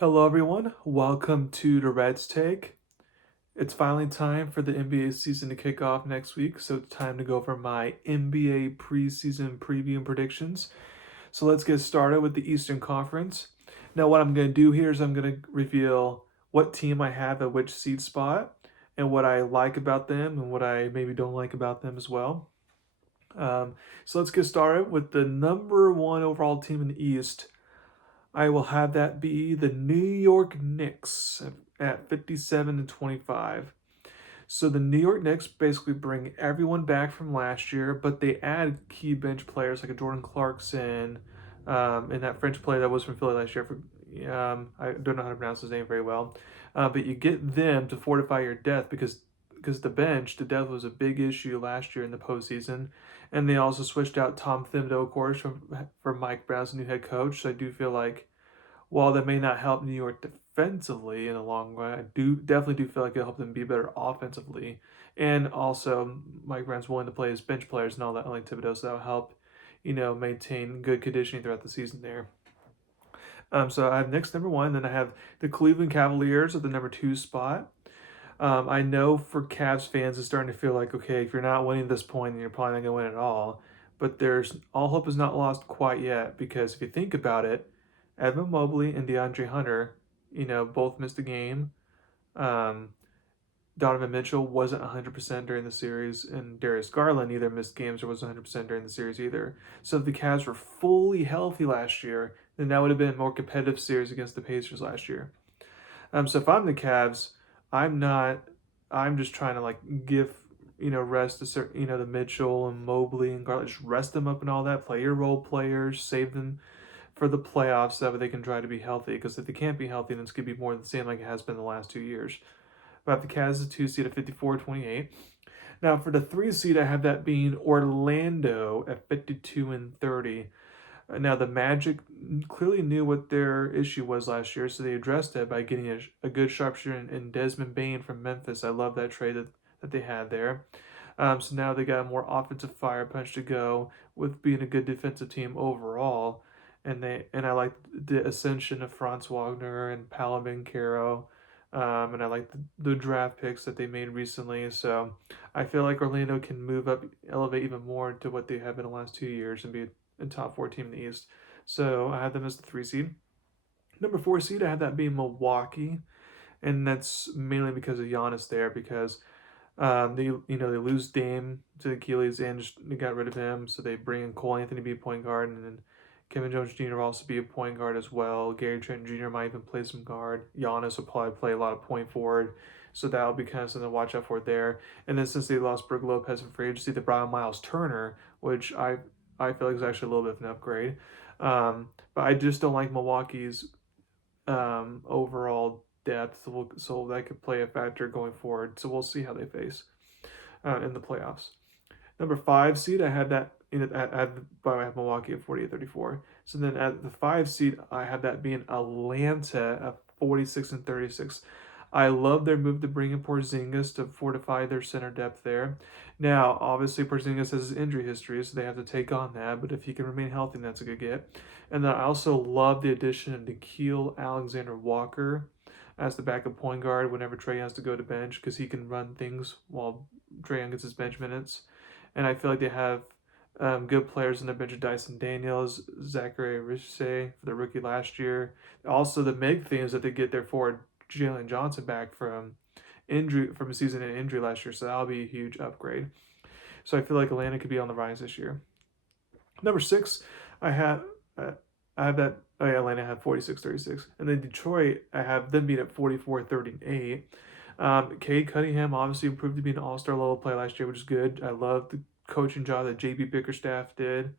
Hello, everyone. Welcome to Durrett's Take. It's finally time for the NBA season to kick off next week, so it's time to go over my NBA preseason preview and predictions. So let's get started with the Eastern Conference. Now, what I'm going to do here is I'm going to reveal what team I have at which seed spot and what I like about them and what I maybe don't like about them as well. So let's get started with the number one overall team in the East. I will have that be the New York Knicks at 57 and 25. So the New York Knicks basically bring everyone back from last year, but they add key bench players like a Jordan Clarkson, and that French player that was from Philly last year. I don't know how to pronounce his name very well, but you get them to fortify your depth because the depth was a big issue last year in the postseason, and they also switched out Tom Thibodeau, of course, from Mike Brown's new head coach. So I do feel like while that may not help New York defensively in the long run, I do definitely do feel like it'll help them be better offensively. And also, Mike Brown's willing to play his bench players and all that, like Thibodeau, so that'll help, maintain good conditioning throughout the season there. So I have Knicks number one, then I have the Cleveland Cavaliers at the number two spot. I know for Cavs fans, it's starting to feel like, okay, if you're not winning at this point, then you're probably not going to win at all. But there's all hope is not lost quite yet because if you think about it, Evan Mobley and DeAndre Hunter, both missed a game. Um, Donovan Mitchell wasn't 100% during the series, and Darius Garland either missed games or wasn't 100% during the series either. So if the Cavs were fully healthy last year, then that would have been a more competitive series against the Pacers last year. So if I'm the Cavs, I'm not. I'm just trying to like give rest to certain the Mitchell and Mobley and Garland. Just rest them up and all that. Play your role players. Save them for the playoffs so that way they can try to be healthy. Because if they can't be healthy, then it's gonna be more of the same like it has been the last 2 years. But I have the Cavs as a two seed at 54-28. Now for the three seed, I have that being Orlando at 52 and 30. Now, the Magic clearly knew what their issue was last year, so they addressed it by getting a good sharpshooter in Desmond Bain from Memphis. I love that trade that they had there. So now they got a more offensive fire punch to go with being a good defensive team overall. And I like the ascension of Franz Wagner and Paolo Banchero. And I like the draft picks that they made recently. So I feel like Orlando can move up, elevate even more to what they have in the last 2 years and be a top four team in the East. So I have them as the three seed. Number four seed, I have that being Milwaukee, and that's mainly because of Giannis there. Because they lose Dame to Achilles and just they got rid of him, so they bring in Cole Anthony to be a point guard, and then Kevin Jones Jr. will also be a point guard as well. Gary Trent Jr. might even play some guard. Giannis will probably play a lot of point forward, so that'll be kind of something to watch out for there. And then since they lost Brook Lopez in free agency, they brought in Miles Turner, which I feel like is actually a little bit of an upgrade. But I just don't like Milwaukee's overall depth, so that could play a factor going forward. So we'll see how they face in the playoffs. Number five seed, I had that I have Milwaukee at 48-34. So then at the five seed, I have that being Atlanta at 46 and 36. I love their move to bring in Porzingis to fortify their center depth there. Now, obviously, Porzingis has his injury history, so they have to take on that. But if he can remain healthy, that's a good get. And then I also love the addition of Nikhil Alexander Walker as the backup point guard whenever Trae has to go to bench because he can run things while Trae Young gets his bench minutes. And I feel like they have good players in the bench: Dyson Daniels, Zachary Richey for the rookie last year. Also, the big thing is that they get their forward Jalen Johnson back from a season in injury last year, so that'll be a huge upgrade. So I feel like Atlanta could be on the rise this year. Number six, I have uh, I have that. Oh yeah, Atlanta had 46-36, and then Detroit I have them beat at 44-38. Cade Cunningham obviously improved to be an all-star level player last year, which is good. I love the coaching job that JB Bickerstaff did.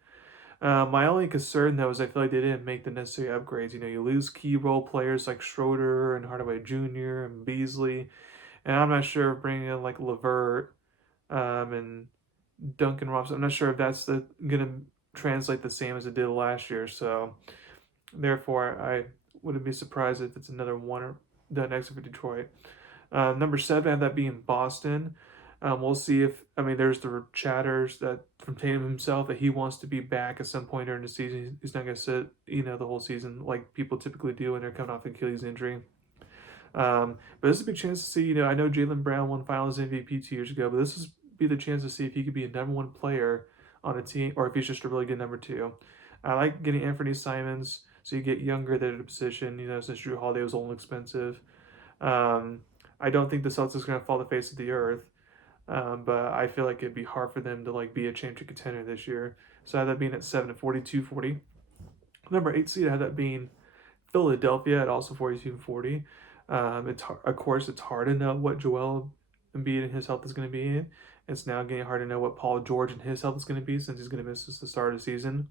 My only concern though is I feel like they didn't make the necessary upgrades. You lose key role players like Schroeder and Hardaway Jr. and Beasley, and I'm not sure if bringing in like Levert and Duncan Robinson. I'm not sure if that's gonna translate the same as it did last year. So therefore, I wouldn't be surprised if it's another one or the next for Detroit. Number seven, I have that being Boston. We'll see if there's the chatters that from Tatum himself that he wants to be back at some point during the season. He's not going to sit the whole season like people typically do when they're coming off Achilles injury. But this is a big chance to see. I know Jaylen Brown won Finals MVP 2 years ago, but this is be the chance to see if he could be a number one player on a team, or if he's just a really good number two. I like getting Anthony Simons, so you get younger at the position. Since Drew Holiday was old and expensive. Um, I don't think the Celtics are going to fall the face of the earth, but I feel like it'd be hard for them to be a championship contender this year. So I had that being at 7 at 42-40. Number 8 seed, I had that being Philadelphia at also 42-40. Of course, it's hard to know what Joel Embiid and his health is going to be in. It's now getting hard to know what Paul George and his health is going to be, since he's going to miss the start of the season.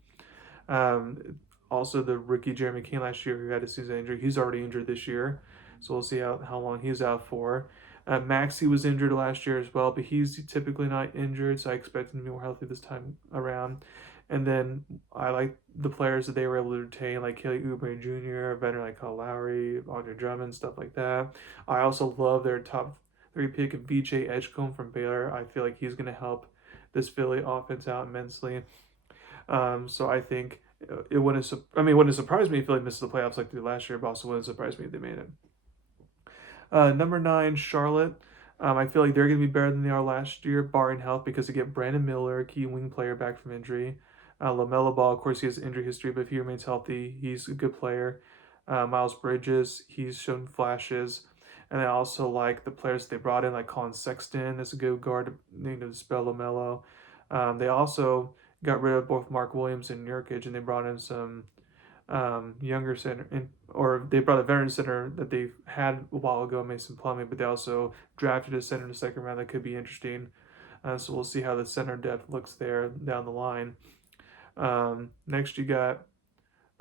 Also, the rookie Jeremy Kane last year, who had a season injury, he's already injured this year. So we'll see how long he's out for. Maxey was injured last year as well, but he's typically not injured, so I expect him to be more healthy this time around. And then I like the players that they were able to retain, like Kelly Oubre Jr., a veteran like Kyle Lowry, Andre Drummond, stuff like that. I also love their top 3 pick of VJ Edgecombe from Baylor. I feel like he's going to help this Philly offense out immensely. So I think it wouldn't surprise me if Philly misses the playoffs like they did last year, but also wouldn't surprise me if they made it. Number 9, Charlotte. I feel like they're going to be better than they are last year, barring health, because they get Brandon Miller, key wing player, back from injury. LaMelo Ball, of course, he has injury history, but if he remains healthy, he's a good player. Miles Bridges, he's shown flashes. And I also like the players they brought in, like Colin Sexton as a good guard to spell LaMelo. They also got rid of both Mark Williams and Nurkic, and they brought in some younger center, or they brought a veteran center that they had a while ago, Mason Plumlee, but they also drafted a center in the second round that could be interesting. So we'll see how the center depth looks there down the line. Next, you got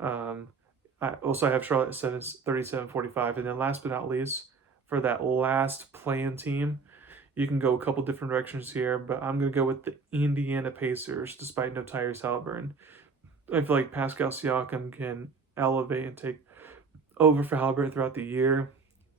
I also have Charlotte at 37-45, and then last but not least, for that last play-in team, you can go a couple different directions here, but I'm going to go with the Indiana Pacers, despite no Tyrese Haliburton. I feel like Pascal Siakam can elevate and take over for Haliburton throughout the year.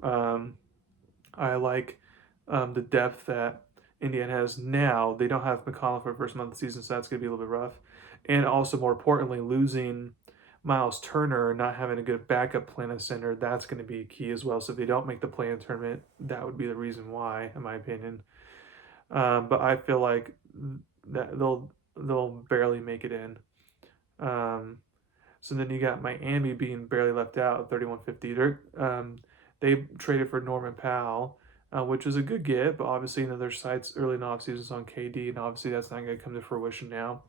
I like the depth that Indiana has now. They don't have McCollum for the first month of the season, so that's going to be a little bit rough. And also, more importantly, losing Miles Turner, not having a good backup plan at center, that's going to be key as well. So if they don't make the play-in tournament, that would be the reason why, in my opinion. But I feel like that they'll barely make it in. So then you got Miami being barely left out at 31-50. They traded for Norman Powell, which was a good get, but obviously their sights early in the offseason on KD, and obviously that's not going to come to fruition now.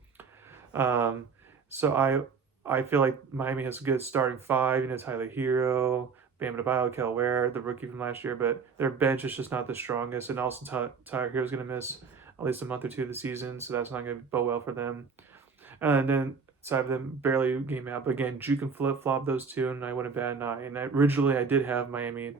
So I feel like Miami has a good starting 5. Tyler Hero, Bam Adebayo, Kel Ware, the rookie from last year, but their bench is just not the strongest, and also Tyler Hero's going to miss at least a month or two of the season, so that's not going to bode well for them. And then aside of them barely game out, but again, you can flip flop those two, and I went a bad night. And originally I did have Miami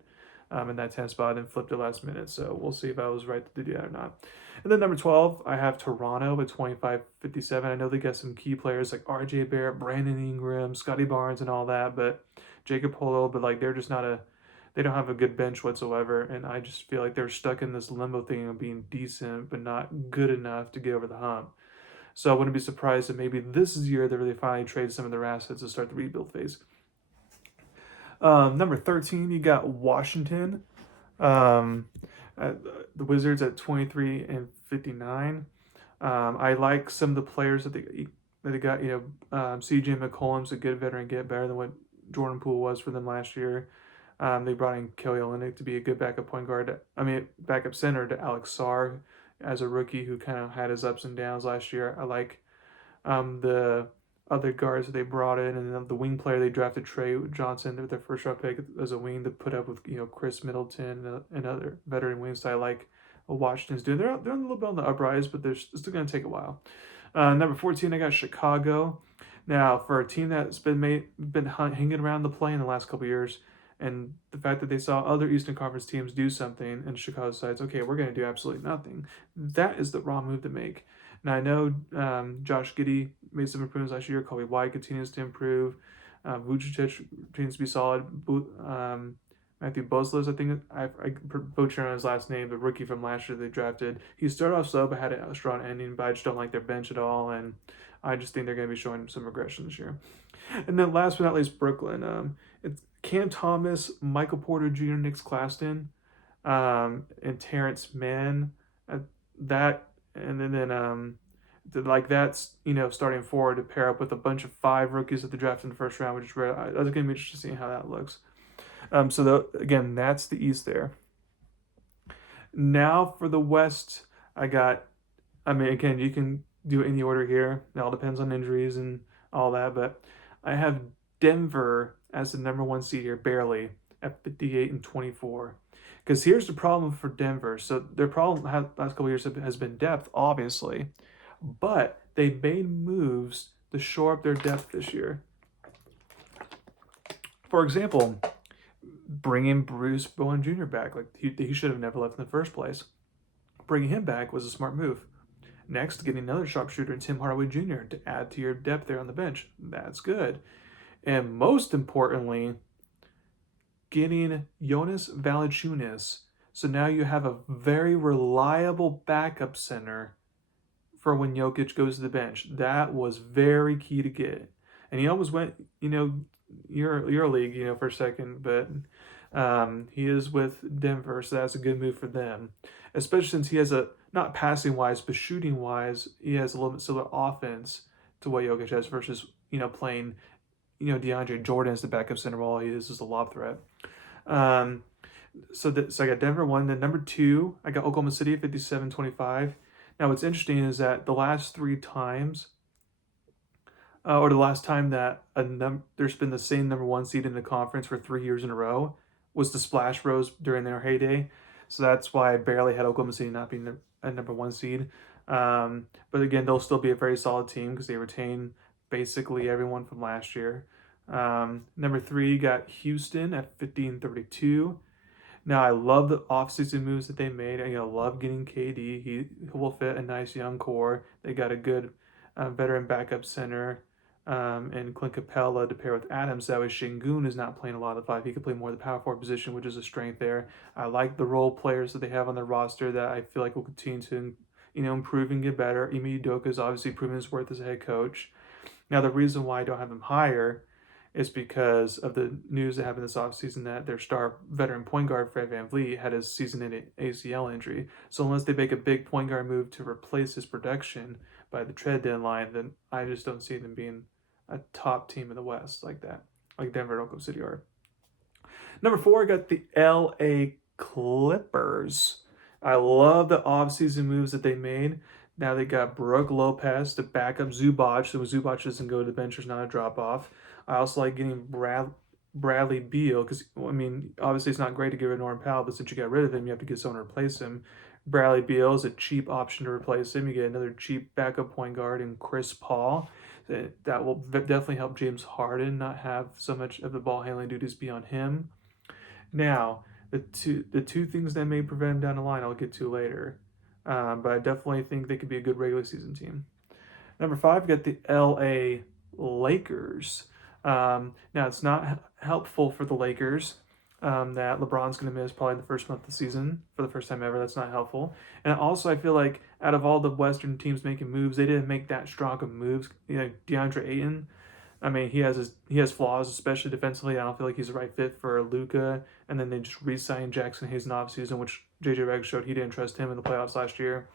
in that 10 spot and flipped it last minute, so we'll see if I was right to do that or not. And then number 12, I have Toronto at 25-57. I know they got some key players like RJ Barrett, Brandon Ingram, Scotty Barnes, and all that, but Jacob Polo, but they're just they don't have a good bench whatsoever, and I just feel like they're stuck in this limbo thing of being decent but not good enough to get over the hump. So I wouldn't be surprised if maybe this is the year that they finally trade some of their assets to start the rebuild phase. Number 13, you got Washington. The Wizards at 23-59. I like some of the players that they got. CJ McCollum's a good veteran get, better than what Jordan Poole was for them last year. They brought in Kelly Olynyk to be a good backup backup center to Alex Sarr as a rookie who kind of had his ups and downs last year. I like the other guards that they brought in, and then the wing player they drafted, Trey Johnson, with their first round pick as a wing to put up with Chris Middleton and other veteran wings that I like Washington's doing. They're a little bit on the uprise, but they're still going to take a while. Number 14, I got Chicago. Now, for a team that's been hanging around the play in the last couple of years, and the fact that they saw other Eastern Conference teams do something, and Chicago decides, okay, we're going to do absolutely nothing, that is the wrong move to make. Now, I know Josh Giddey made some improvements last year. Kobe White continues to improve. Vucevic continues to be solid. Matthew Bosler, I think I butchered on his last name, the rookie from last year they drafted. He started off slow but had a strong ending, but I just don't like their bench at all, and I just think they're going to be showing some regression this year. And then last but not least, Brooklyn. It's Cam Thomas, Michael Porter Jr., Nick Claxton, and Terrence Mann. That and like that's starting forward to pair up with a bunch of 5 rookies that they drafted in the first round, which is rare. I was going to be interested to see how that looks. Again, that's the East there. Now for the West, I got. I mean, again, you can do it in the order here. It all depends on injuries and all that, but I have Denver as the number 1 seed here, barely at 58-24. Because here's the problem for Denver. So their problem last couple years has been depth, obviously, but they made moves to shore up their depth this year. For example, bringing Bruce Bowen Jr. back, like he should have never left in the first place. Bringing him back was a smart move. Next, getting another sharpshooter in Tim Hardaway Jr. to add to your depth there on the bench. That's good. And most importantly, getting Jonas Valanciunas. So now you have a very reliable backup center for when Jokic goes to the bench. That was very key to get. And he almost went, EuroLeague, for a second, but he is with Denver, so that's a good move for them. Especially since he has not passing wise, but shooting wise, he has a little bit similar offense to what Jokic has versus, playing, DeAndre Jordan as the backup center while he is just a lob threat. So I got Denver 1. Then number 2, I got Oklahoma City at 57-25. Now what's interesting is that the last 3 times, or the last time that there's been the same number 1 seed in the conference for 3 years in a row, was the Splash Bros during their heyday. So that's why I barely had Oklahoma City not being a number 1 seed. But again, they'll still be a very solid team because they retain basically everyone from last year. Number 3 got Houston at 15-32. Now, I love the offseason moves that they made. I love getting KD. He will fit a nice young core. They got a good veteran backup center and Clint Capella to pair with Adams. That way Şengün is not playing a lot of the 5. He could play more of the power forward position, which is a strength there. I like the role players that they have on their roster that I feel like will continue to improve and get better. Ime Udoka is obviously proven his worth as a head coach. Now, the reason why I don't have him higher is because of the news that happened this offseason that their star veteran point guard, Fred VanVleet, had his season-ending ACL injury. So unless they make a big point guard move to replace his production by the trade deadline, then I just don't see them being a top team in the West like that, like Denver and Oklahoma City are. Number 4, I got the LA Clippers. I love the offseason moves that they made. Now they got Brook Lopez to back up Zubac, so when Zubac doesn't go to the bench, there's not a drop-off. I also like getting Bradley Beal, because, obviously it's not great to get rid of Norman Powell, but since you got rid of him, you have to get someone to replace him. Bradley Beal is a cheap option to replace him. You get another cheap backup point guard in Chris Paul. That will definitely help James Harden not have so much of the ball handling duties be on him. Now, the two things that may prevent him down the line, I'll get to later. But I definitely think they could be a good regular season team. Number 5, got the LA Lakers. Now, it's not helpful for the Lakers that LeBron's going to miss probably the first month of the season for the first time ever. That's not helpful. And also, I feel like out of all the Western teams making moves, they didn't make that strong of moves. DeAndre Ayton, he has flaws, especially defensively. I don't feel like he's the right fit for Luka. And then they just re-signed Jackson Hayes in the offseason, which JJ Redick showed he didn't trust him in the playoffs last year.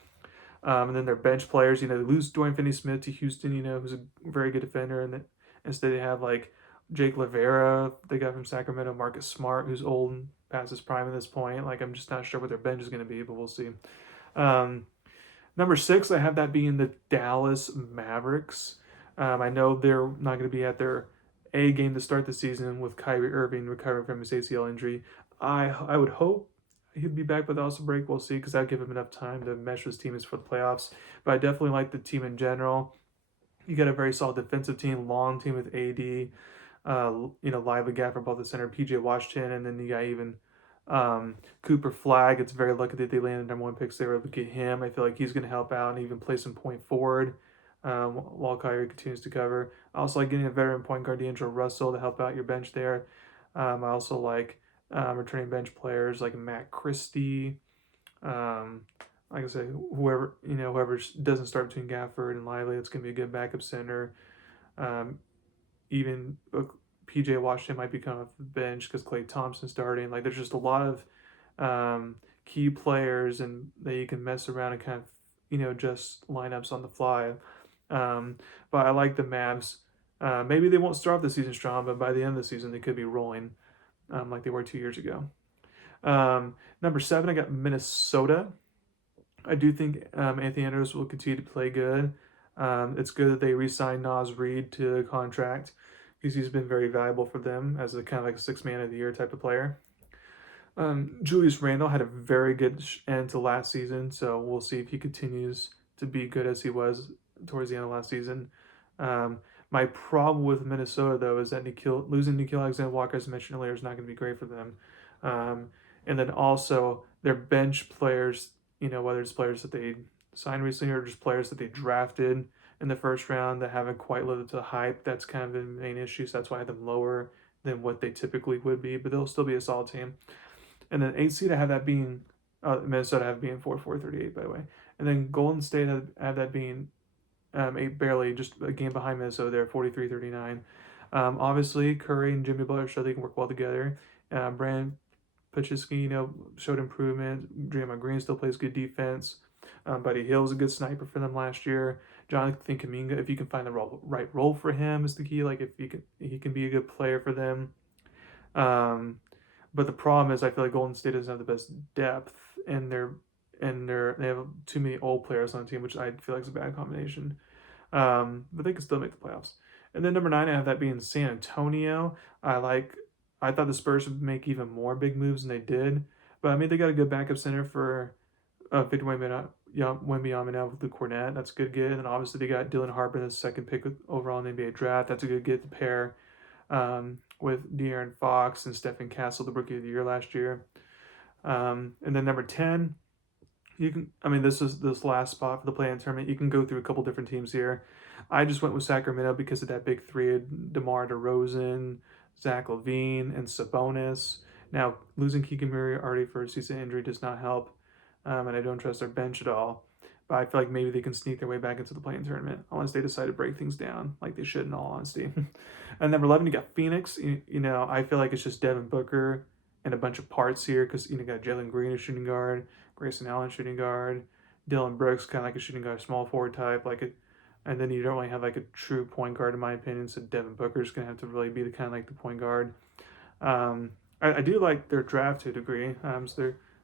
And then their bench players, they lose Dorian Finney-Smith to Houston, who's a very good defender, and instead they have like Jake Rivera, they got from Sacramento, Marcus Smart, who's old and past his prime at this point. Like, I'm just not sure what their bench is going to be, but we'll see. Number 6, I have that being the Dallas Mavericks. I know they're not going to be at their A game to start the season with Kyrie Irving recovering from his ACL injury. I would hope he'd be back by the All-Star break. We'll see, because that'll give him enough time to mesh his teammates for the playoffs. But I definitely like the team in general. You got a very solid defensive team, long team with AD, lively guy for both the center, PJ Washington, and then you got even Cooper Flagg. It's very lucky that they landed number 1 picks. They were able to get him. I feel like he's going to help out and even play some point forward while Kyrie continues to cover. I also like getting a veteran point guard, D'Angelo Russell, to help out your bench there. I also like returning bench players like Matt Christie. Um, like I said, whoever doesn't start between Gafford and Lively, it's going to be a good backup center. Um, even PJ Washington might be coming off the bench because Klay Thompson's starting. Like, there's just a lot of key players and that you can mess around and kind of just lineups on the fly. But I like the Mavs. Maybe they won't start off the season strong, but by the end of the season they could be rolling like they were 2 years ago. Number 7, I got Minnesota. I do think Anthony Edwards will continue to play good. It's good that they re-signed Nas Reed to a contract because he's been very valuable for them as a kind of like a 6-man of the year type of player. Julius Randle had a very good end to last season, so we'll see if he continues to be good as he was towards the end of last season. My problem with Minnesota, though, is that losing Nickeil Alexander-Walker, as I mentioned earlier, is not going to be great for them. And then also their bench players, whether it's players that they signed recently or just players that they drafted in the first round that haven't quite lived up to the hype, that's kind of the main issue. So that's why I have them lower than what they typically would be, but they'll still be a solid team. And then 8 seed, I have that being Minnesota have being 4-4-38, by the way. And then Golden State have that being 8, barely just a game behind Minnesota there, 43-39. Obviously, Curry and Jimmy Butler showed they can work well together. Brand Paczynski, showed improvement. Draymond Green still plays good defense. Buddy Hield was a good sniper for them last year. Jonathan Kuminga, if you can find the right role for him, is the key. Like if he can be a good player for them. But the problem is, I feel like Golden State doesn't have the best depth, and they have too many old players on the team, which I feel like is a bad combination. But they can still make the playoffs. And then number 9, I have that being San Antonio. I thought the Spurs would make even more big moves than they did, but I mean they got a good backup center for Victor Wembanyama with Luke Cornett. That's a good get. And then obviously they got Dylan Harper, the second pick overall in the NBA draft. That's a good get to pair with De'Aaron Fox and Stephen Castle, the rookie of the year last year. And then number 10, this last spot for the play-in tournament. You can go through a couple different teams here. I just went with Sacramento because of that big three of DeMar DeRozan, Zach LaVine, and Sabonis. Now, losing Keegan Murray already for a season injury does not help, and I don't trust their bench at all. But I feel like maybe they can sneak their way back into the play-in tournament unless they decide to break things down like they should, in all honesty. And number 11, you got Phoenix. I feel like it's just Devin Booker and a bunch of parts here because you got Jalen Green, a shooting guard, Grayson Allen, shooting guard, Dylan Brooks, kind of like a shooting guard, small forward type, and then you don't really have like a true point guard in my opinion. So Devin Booker's gonna have to really be the kind of like the point guard. I do like their draft to a degree.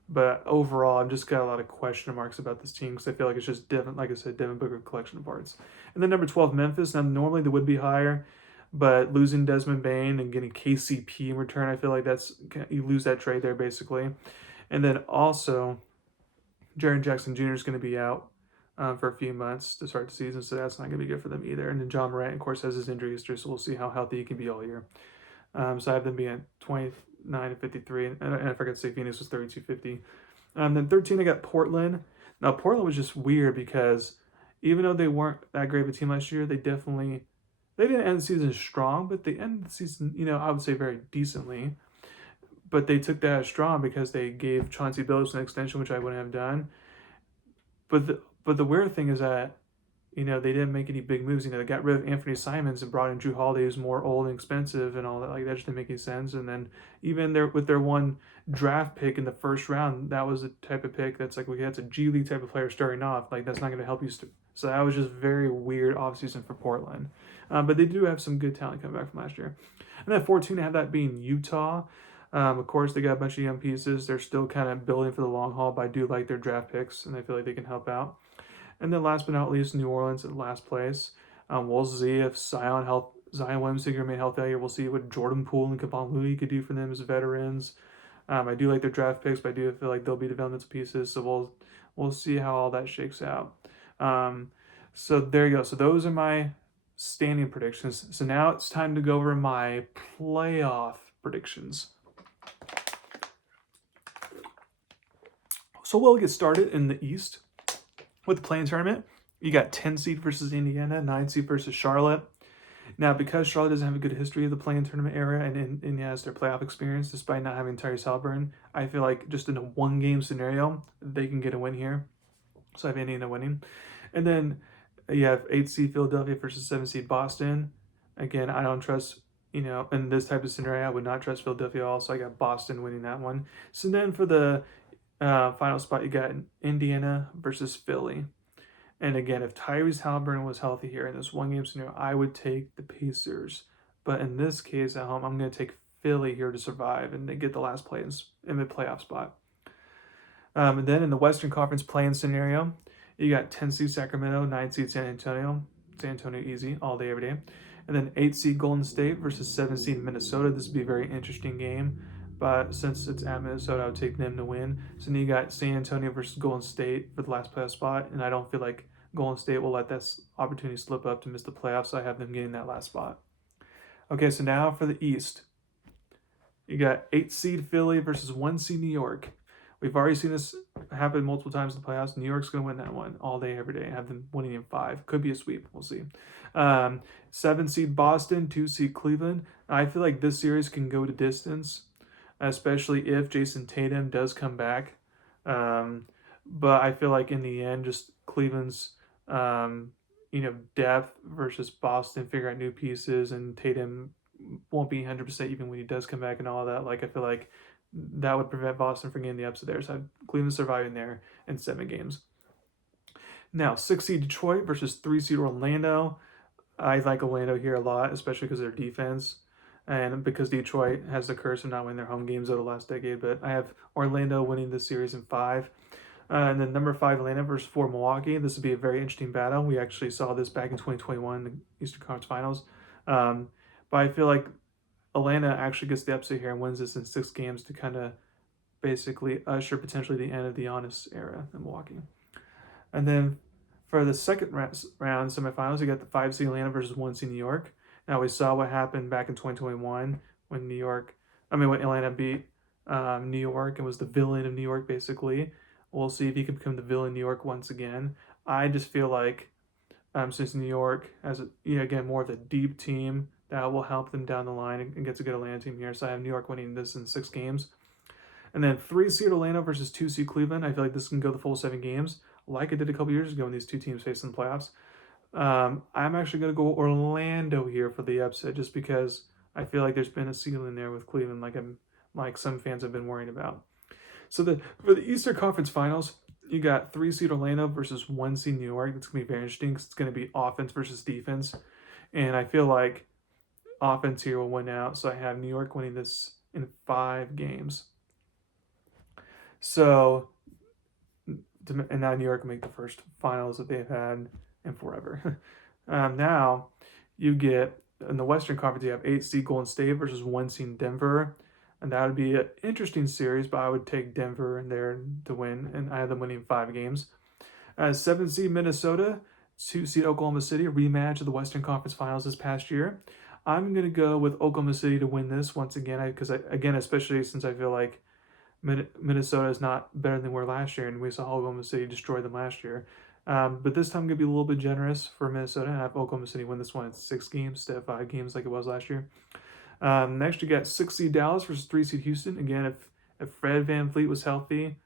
But overall, I've just got a lot of question marks about this team because I feel like it's just Devin Booker collection of parts. And then number 12, Memphis. Now normally they would be higher, but losing Desmond Bane and getting KCP in return, I feel like you lose that trade there basically. And then also, Jaren Jackson Jr. is going to be out for a few months to start the season, so that's not going to be good for them either. And then John Morant, of course, has his injury history, so we'll see how healthy he can be all year. So I have them being at 29-53, and I forgot to say Phoenix was 32-50. Then 13, I got Portland. Now, Portland was just weird because even though they weren't that great of a team last year, they didn't end the season strong, but they ended the season, I would say very decently. But they took that as strong because they gave Chauncey Billups an extension, which I wouldn't have done. But the weird thing is that, they didn't make any big moves. They got rid of Anthony Simons and brought in Drew Holiday, who's more old and expensive and all that. Like, that just didn't make any sense. And then even with their one draft pick in the first round, that was the type of pick that's like, that's a G League type of player starting off. Like, that's not going to help you. So that was just very weird offseason for Portland. But they do have some good talent coming back from last year. And then 14, I have that being Utah. Of course, they got a bunch of young pieces. They're still kind of building for the long haul, but I do like their draft picks, and I feel like they can help out. And then last but not least, New Orleans at last place. We'll see if Zion Williams can remain healthy. We'll see what Jordan Poole and Kevon Looney could do for them as veterans. I do like their draft picks, but I do feel like they'll be developmental pieces. So we'll see how all that shakes out. So there you go. So those are my standing predictions. So now it's time to go over my playoff predictions. So we'll get started in the East with the play-in tournament. You got 10 seed versus Indiana, 9 seed versus Charlotte. Now, because Charlotte doesn't have a good history of the play-in tournament era and has their playoff experience, despite not having Tyrese Halliburton, I feel like just in a one-game scenario, they can get a win here. So I have Indiana winning. And then you have 8 seed Philadelphia versus 7 seed Boston. Again, I don't trust, in this type of scenario, I would not trust Philadelphia also. I got Boston winning that one. So then for the final spot, you got Indiana versus Philly. And again, if Tyrese Halliburton was healthy here in this one game scenario, I would take the Pacers. But in this case at home, I'm going to take Philly here to survive and they get the last play in the playoff spot. And then in the Western Conference play-in scenario, you got 10 seed Sacramento, 9 seed San Antonio. San Antonio easy all day, every day. And then 8 seed Golden State versus 7 seed Minnesota. This would be a very interesting game. But since it's at Minnesota, I would take them to win. So then you got San Antonio versus Golden State for the last playoff spot. And I don't feel like Golden State will let that opportunity slip up to miss the playoffs. So I have them getting that last spot. Okay, so now for the East. You got 8 seed Philly versus 1 seed New York. We've already seen this happen multiple times in the playoffs. New York's going to win that one all day, every day. I have them winning in 5. Could be a sweep. We'll see. 7 seed Boston, 2 seed Cleveland. I feel like this series can go to distance, especially if Jason Tatum does come back. But I feel like in the end, just Cleveland's depth versus Boston, figure out new pieces, and Tatum won't be 100% even when he does come back and all that. Like, I feel like that would prevent Boston from getting the upset there. So Cleveland surviving there in 7 games. Now, 6 seed Detroit versus 3 seed Orlando. I like Orlando here a lot, especially because of their defense and because Detroit has the curse of not winning their home games over the last decade. But I have Orlando winning this series in 5. And then number 5, Atlanta versus 4, Milwaukee. This would be a very interesting battle. We actually saw this back in 2021, the Eastern Conference Finals. But I feel like Atlanta actually gets the upset here and wins this in 6 games to kind of basically usher potentially the end of the Giannis era in Milwaukee. And then for the second round semifinals, you got the 5 seed Atlanta versus 1 seed New York. Now we saw what happened back in 2021 when when Atlanta beat New York and was the villain of New York basically. We'll see if he can become the villain of New York once again. I just feel like since New York has again more of a deep team, that will help them down the line and gets a good Atlanta team here. So I have New York winning this in 6 games. And then 3 seed Orlando versus 2 seed Cleveland. I feel like this can go the full 7 games, like it did a couple years ago when these two teams faced in the playoffs. I'm actually going to go Orlando here for the upset, just because I feel like there's been a ceiling there with Cleveland, like some fans have been worrying about. So for the Eastern Conference Finals, you got 3 seed Orlando versus 1 seed New York. It's going to be very interesting because it's going to be offense versus defense. And I feel like offense here will win out. So I have New York winning this in 5 games. So, and now New York will make the first finals that they've had in forever. Now, you get, in the Western Conference, you have 8 seed Golden State versus 1 seed Denver. And that would be an interesting series, but I would take Denver in there to win, and I have them winning 5 games. 7 seed Minnesota, 2 seed Oklahoma City, a rematch of the Western Conference Finals this past year. I'm going to go with Oklahoma City to win this once again, especially since I feel like Minnesota is not better than they were last year, and we saw Oklahoma City destroy them last year. But this time I'm going to be a little bit generous for Minnesota, and I have Oklahoma City win this one in 6 games instead of 5 games like it was last year. Next, you got 6 seed Dallas versus 3 seed Houston. Again, if Fred VanVleet was healthy,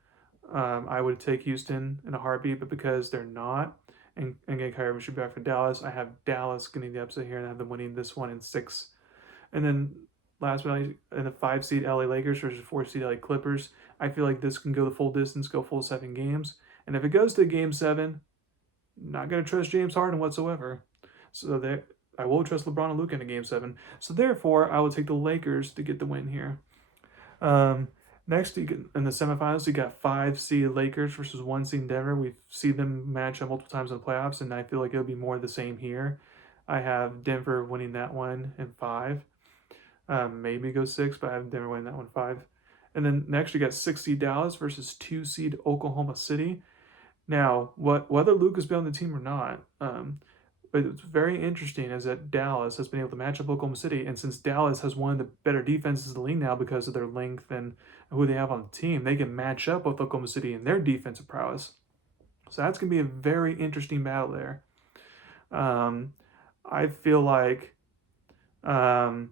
I would take Houston in a heartbeat, but because they're not, and again, Kyrie Irving should be back for Dallas, I have Dallas getting the upset here, and I have them winning this one in 6. And then last but not least, in the 5 seed LA Lakers versus 4 seed LA Clippers, I feel like this can go the full distance, go full 7 games. And if it goes to game 7, not going to trust James Harden whatsoever. So I will trust LeBron and Luka in a game 7. So therefore, I will take the Lakers to get the win here. Next, in the semifinals, you got 5 seed Lakers versus 1 seed Denver. We've seen them match up multiple times in the playoffs, and I feel like it'll be more of the same here. I have Denver winning that one in 5. Maybe go 6, but I have Denver winning that one 5. And then next, you got 6 seed Dallas versus 2 seed Oklahoma City. Now, whether Luka's been on the team or not, but it's very interesting is that Dallas has been able to match up Oklahoma City, and since Dallas has one of the better defenses in the league now because of their length and who they have on the team, they can match up with Oklahoma City in their defensive prowess. So that's going to be a very interesting battle there. I feel like Um,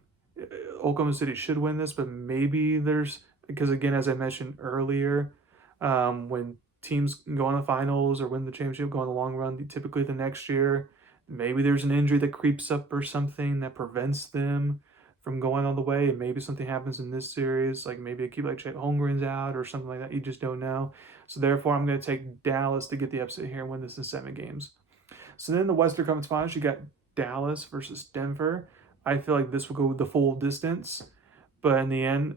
Oklahoma City should win this, but maybe there's because again, as I mentioned earlier, when teams go on the finals or win the championship, go on the long run, typically the next year, maybe there's an injury that creeps up or something that prevents them from going all the way, and maybe something happens in this series, like maybe a keep like Chet Holmgren's out or something like that. You just don't know. So therefore, I'm going to take Dallas to get the upset here and win this in 7 games. So then the Western Conference Finals, you got Dallas versus Denver. I feel like this will go the full distance, but in the end,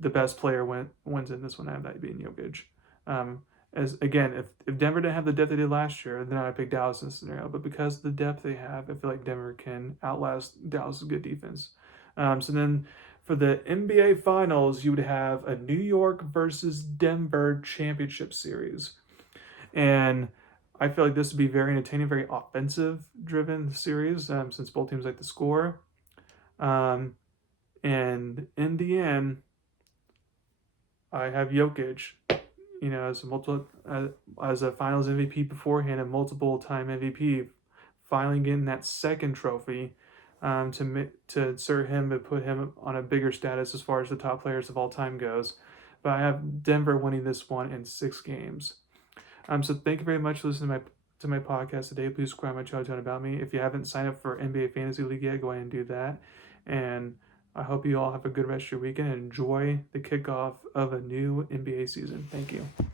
the best player wins in this one. I have that being Jokic. Um, as again, if Denver didn't have the depth they did last year, then I'd pick Dallas in this scenario. But because of the depth they have, I feel like Denver can outlast Dallas' good defense. So then for the NBA Finals, you would have a New York versus Denver championship series. And I feel like this would be very entertaining, very offensive driven series since both teams like to score. Um, and in the end, I have Jokic, as a as a Finals MVP beforehand and multiple time MVP, finally getting that second trophy to insert him and put him on a bigger status as far as the top players of all time goes. But I have Denver winning this one in 6 games. So thank you very much for listening to my podcast today. Please subscribe to my channel to learn about me. If you haven't signed up for NBA Fantasy League yet, go ahead and do that. And I hope you all have a good rest of your weekend and enjoy the kickoff of a new NBA season. Thank you.